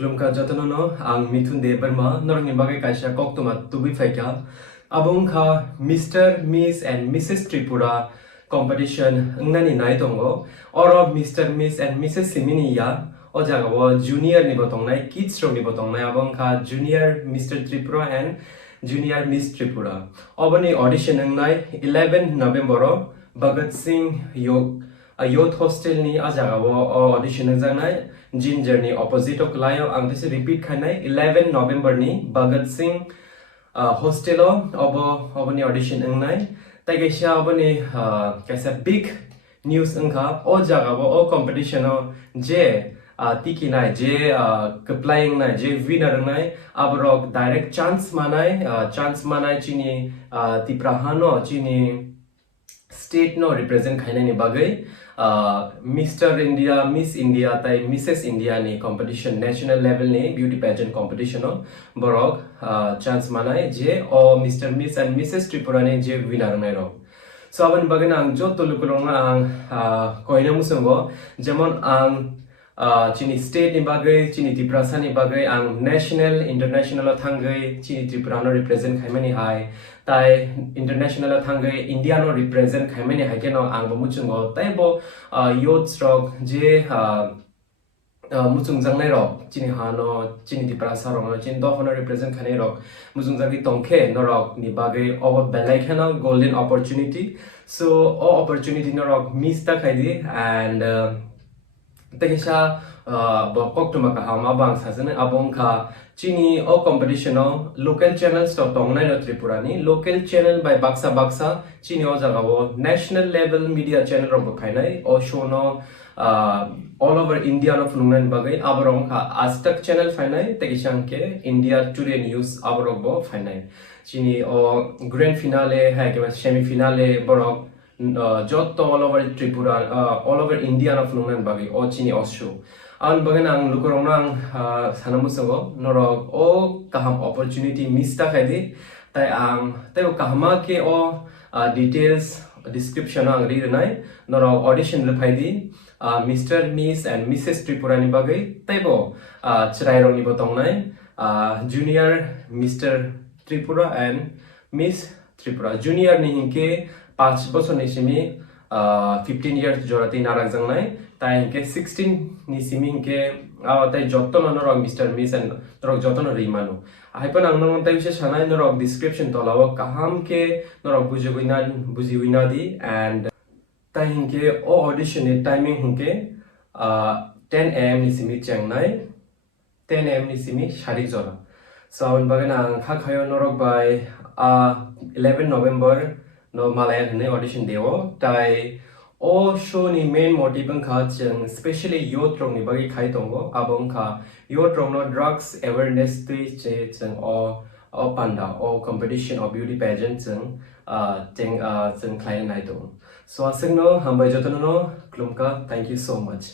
Klumka Jotono, ang Mithun de Burma, Norang Bagai Kaisha Koktuma Tubi Faika, Abungka, Mr., Miss, and Mrs Tripura competition Ngnani Naitongo, or of Mr., Miss, and Mrs Siminiya, Ojagawa, Junior Nibotongnai, Kids from Nibotongnai, Abungka, Junior Mr. Tripura, and Junior Miss Tripura. Obani audition Ngnai, 11 November, Bhagat Singh Youth Hostel ni Ajagawa audition Zangnai. Ginger ni opposite of Klayo ang tese repeat khanai 11 November ni Bhagat Singh hostel obo ni audition ngai tai kaisa obo ni kaisa big news angkha o jaga o competition je tiki nai je applying nai je winner nai abrok direct chance manai chini tiprahano chini state no represent khainai ni bagai Mr. India, Miss India, tai Mrs. India ni competition national level ni beauty pageant competition no borok chance manai je o Mr. Miss and Mrs. Tripura ni je winner nai ro. So aban bagan ang Joto lukulong ang koina musungo jemon ang Chini state ni bagai Chini Tripura ni bagai ang national international thangai Chini Tripura no represent khaimani hai tai international thangai India no represent khaimani hai ke no ang muchungo tai bo youth stroke je muchung jangnai rok Chini hano Chini Tripura sarong no Chini do no represent khanai rok muchung jagi Tongkhe Norok ni bagai over belai khana golden opportunity so o opportunity norok miss ta khaidi and Tekisha bokok to Makahama Bang Sazan Abonka Chini o competition local channels to Tongna no Tripurani, local channel by Baksa Chini Ozagawo, national level media channel of Kainai, or Shono all over India of Khwnaya Bagai, Abaronka Aztec channel Finai, Tekishanke, India Today News Abarobo Finai, Chini or grand finale, semi finale, Borok. Joto all over Tripura, all over India of Khwnaya Bagi, o Chini Osho. Ang bagan ang lukurong nang sanamusago, Norok o kaham opportunity mista kadi, tayo kahama ke o details description ang rinay, Norok audition lepay Mr. Miss and Mrs. Tripura ni bagay, tayo chirayrong ni Botongnai, Junior Mr. Tripura and Miss Tripura. Junior ni hinke 5 বছর নিসিমি 15 years জরাতি নারাক জাংনাই তাই কে 16 নিসিমি কে তাই যত্ন নরক mister miss and নরক যত্ন রিমানো আইপন আং নরক তাই বিশেষ সানাই নরক ডেসক্রিপশন তলাও কাহাম কে নরক বুজিউইনা দি এন্ড তাই কে ও অডিশন এর টাইমিং হুকে 10 am নিসিমি চেংনাই 10 am নিসিমি শারি জরা সো আন বাগান আং খাখায় নরক by 11 November no Malayan ne audition dewo tai o show ni main motive kha chang especially youth rong ni bagi khai tongo abong kha youth rong no drugs awareness tui che chang o panda o competition or beauty pageant chang khai nai to so asing no hambai jotono no klumka thank you so much.